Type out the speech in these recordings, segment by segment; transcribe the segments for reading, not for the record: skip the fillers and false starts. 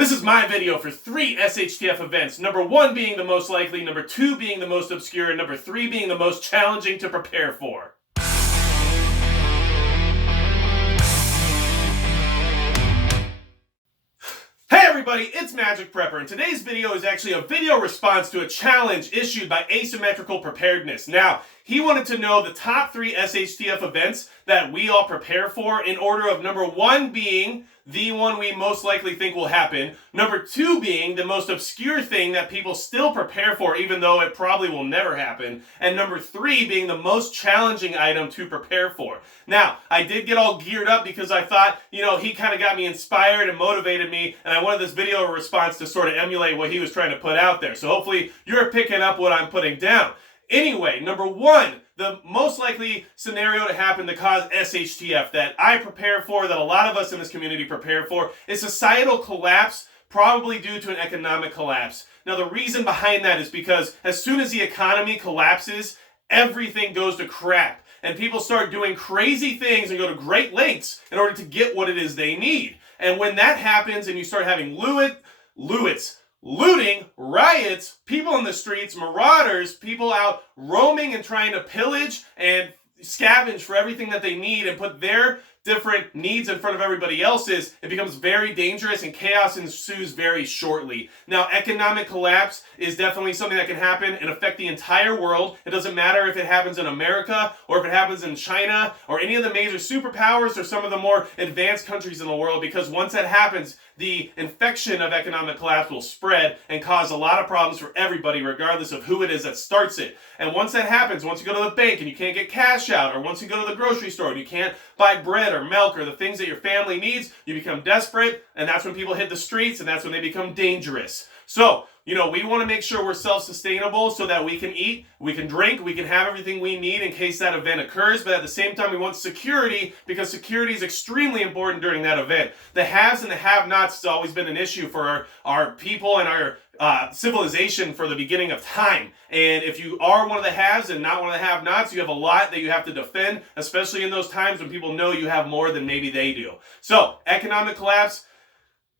This is my video for 3 SHTF events, number 1 being the most likely, number 2 being the most obscure, and number 3 being the most challenging to prepare for. Hey everybody, it's Magic Prepper, and today's video is actually a video response to a challenge issued by Asymmetrical Preparedness. Now, he wanted to know the top 3 SHTF events that we all prepare for in order of number 1 being the one we most likely think will happen, number 2 being the most obscure thing that people still prepare for even though it probably will never happen, and number 3 being the most challenging item to prepare for. Now, I did get all geared up because I thought, he kind of got me inspired and motivated me, and I wanted this video response to sort of emulate what he was trying to put out there. So hopefully you're picking up what I'm putting down. Anyway, number 1, the most likely scenario to happen to cause SHTF that I prepare for, that a lot of us in this community prepare for, is societal collapse, probably due to an economic collapse. Now, the reason behind that is because as soon as the economy collapses, everything goes to crap. And people start doing crazy things and go to great lengths in order to get what it is they need. And when that happens and you start having looting, riots, people in the streets, marauders, people out roaming and trying to pillage and scavenge for everything that they need and put their different needs in front of everybody else's, it becomes very dangerous and chaos ensues very shortly. Now, economic collapse is definitely something that can happen and affect the entire world. It doesn't matter if it happens in America or if it happens in China or any of the major superpowers or some of the more advanced countries in the world, because once that happens, the infection of economic collapse will spread and cause a lot of problems for everybody, regardless of who it is that starts it. And once that happens, once you go to the bank and you can't get cash out, or once you go to the grocery store and you can't buy bread or milk or the things that your family needs, you become desperate, and that's when people hit the streets, and that's when they become dangerous. So, we want to make sure we're self-sustainable so that we can eat, we can drink, we can have everything we need in case that event occurs, but at the same time we want security, because security is extremely important during that event. The haves and the have-nots has always been an issue for our people and our civilization for the beginning of time. And if you are one of the haves and not one of the have-nots, you have a lot that you have to defend, especially in those times when people know you have more than maybe they do. So, economic collapse,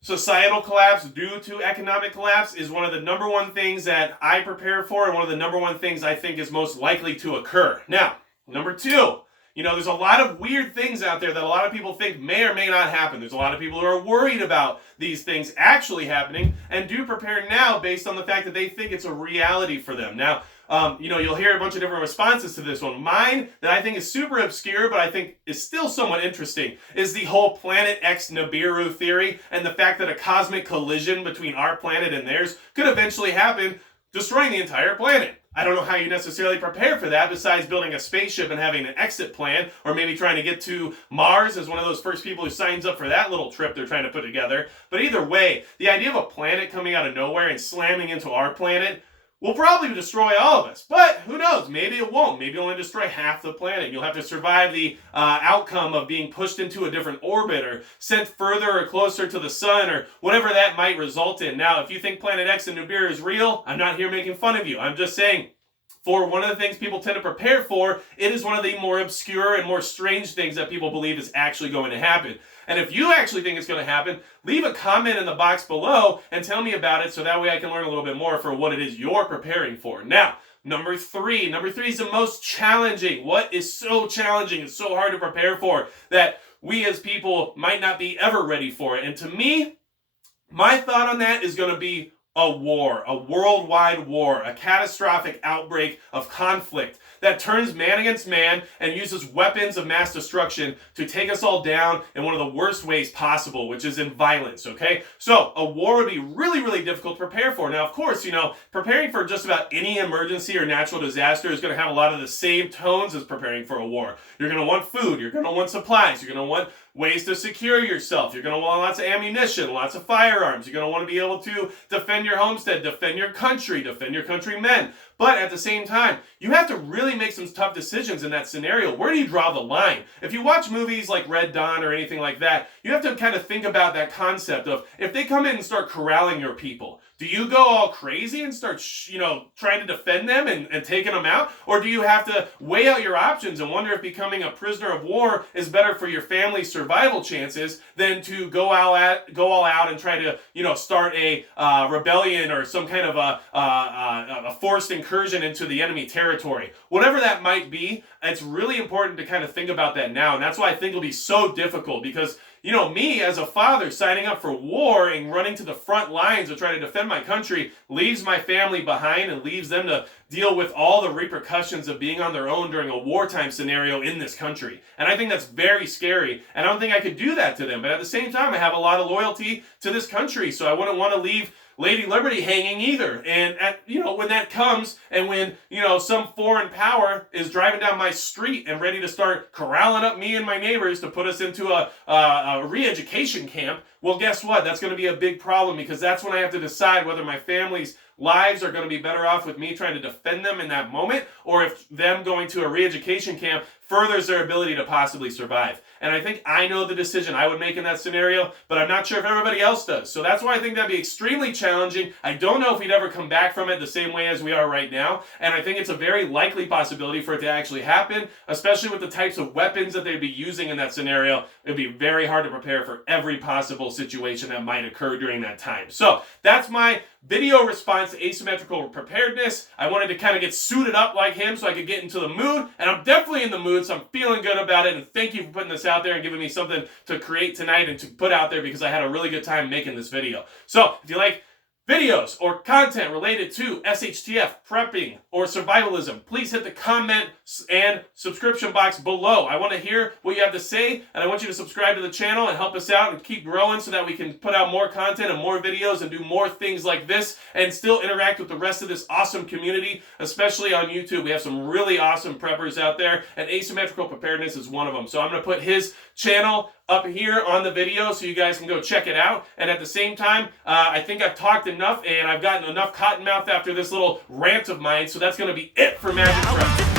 societal collapse due to economic collapse is one of the number 1 things that I prepare for, and one of the number 1 things I think is most likely to occur. Now, number 2, there's a lot of weird things out there that a lot of people think may or may not happen. There's a lot of people who are worried about these things actually happening and do prepare now based on the fact that they think it's a reality for them. Now, you'll hear a bunch of different responses to this one. Mine, that I think is super obscure, but I think is still somewhat interesting, is the whole Planet X Nibiru theory, and the fact that a cosmic collision between our planet and theirs could eventually happen, destroying the entire planet. I don't know how you necessarily prepare for that besides building a spaceship and having an exit plan, or maybe trying to get to Mars as one of those first people who signs up for that little trip they're trying to put together. But either way, the idea of a planet coming out of nowhere and slamming into our planet will probably destroy all of us. But who knows? Maybe it won't. Maybe it'll only destroy half the planet. You'll have to survive the outcome of being pushed into a different orbit or sent further or closer to the sun or whatever that might result in. Now, if you think Planet X and Nibiru is real, I'm not here making fun of you. I'm just saying, for one of the things people tend to prepare for, it is one of the more obscure and more strange things that people believe is actually going to happen. And if you actually think it's going to happen, leave a comment in the box below and tell me about it so that way I can learn a little bit more for what it is you're preparing for. Now, number 3. Number 3 is the most challenging. What is so challenging and so hard to prepare for that we as people might not be ever ready for it? And to me, my thought on that is going to be a war, a worldwide war, a catastrophic outbreak of conflict that turns man against man and uses weapons of mass destruction to take us all down in one of the worst ways possible, which is in violence, okay? So, a war would be really, really difficult to prepare for. Now, of course, preparing for just about any emergency or natural disaster is going to have a lot of the same tones as preparing for a war. You're going to want food, you're going to want supplies, you're going to want ways to secure yourself, you're going to want lots of ammunition, lots of firearms, you're going to want to be able to defend your homestead, defend your country, defend your countrymen. But at the same time, you have to really make some tough decisions in that scenario. Where do you draw the line? If you watch movies like Red Dawn or anything like that, you have to kind of think about that concept of if they come in and start corralling your people, do you go all crazy and start, trying to defend them and taking them out? Or do you have to weigh out your options and wonder if becoming a prisoner of war is better for your family's survival chances than to go all out and try to, start a rebellion or some kind of a forced incursion into the enemy territory? Whatever that might be, it's really important to kind of think about that now. And that's why I think it'll be so difficult because, me as a father signing up for war and running to the front lines to try to defend my country leaves my family behind and leaves them to deal with all the repercussions of being on their own during a wartime scenario in this country. And I think that's very scary. And I don't think I could do that to them. But at the same time, I have a lot of loyalty to this country. So I wouldn't want to leave Lady Liberty hanging either. And when that comes and when, some foreign power is driving down my street and ready to start corralling up me and my neighbors to put us into a re-education camp, well, guess what? That's going to be a big problem because that's when I have to decide whether my family's lives are going to be better off with me trying to defend them in that moment, or if them going to a re-education camp furthers their ability to possibly survive. And I think I know the decision I would make in that scenario, but I'm not sure if everybody else does. So that's why I think that'd be extremely challenging. I don't know if we'd ever come back from it the same way as we are right now. And I think it's a very likely possibility for it to actually happen, especially with the types of weapons that they'd be using in that scenario. It'd be very hard to prepare for every possible situation that might occur during that time. So that's my video response to asymmetrical preparedness. I wanted to kind of get suited up like him so I could get into the mood, and I'm definitely in the mood, so I'm feeling good about it, and thank you for putting this out there and giving me something to create tonight and to put out there because I had a really good time making this video. So if you like videos or content related to SHTF, prepping, or survivalism, please hit the comment and subscription box below. I want to hear what you have to say, and I want you to subscribe to the channel and help us out and keep growing so that we can put out more content and more videos and do more things like this and still interact with the rest of this awesome community, especially on YouTube. We have some really awesome preppers out there, and Asymmetrical Preparedness is one of them. So I'm going to put his channel up here on the video so you guys can go check it out. And at the same time, I think I've talked enough and I've gotten enough cotton mouth after this little rant of mine, so that's going to be it for Magic Prep.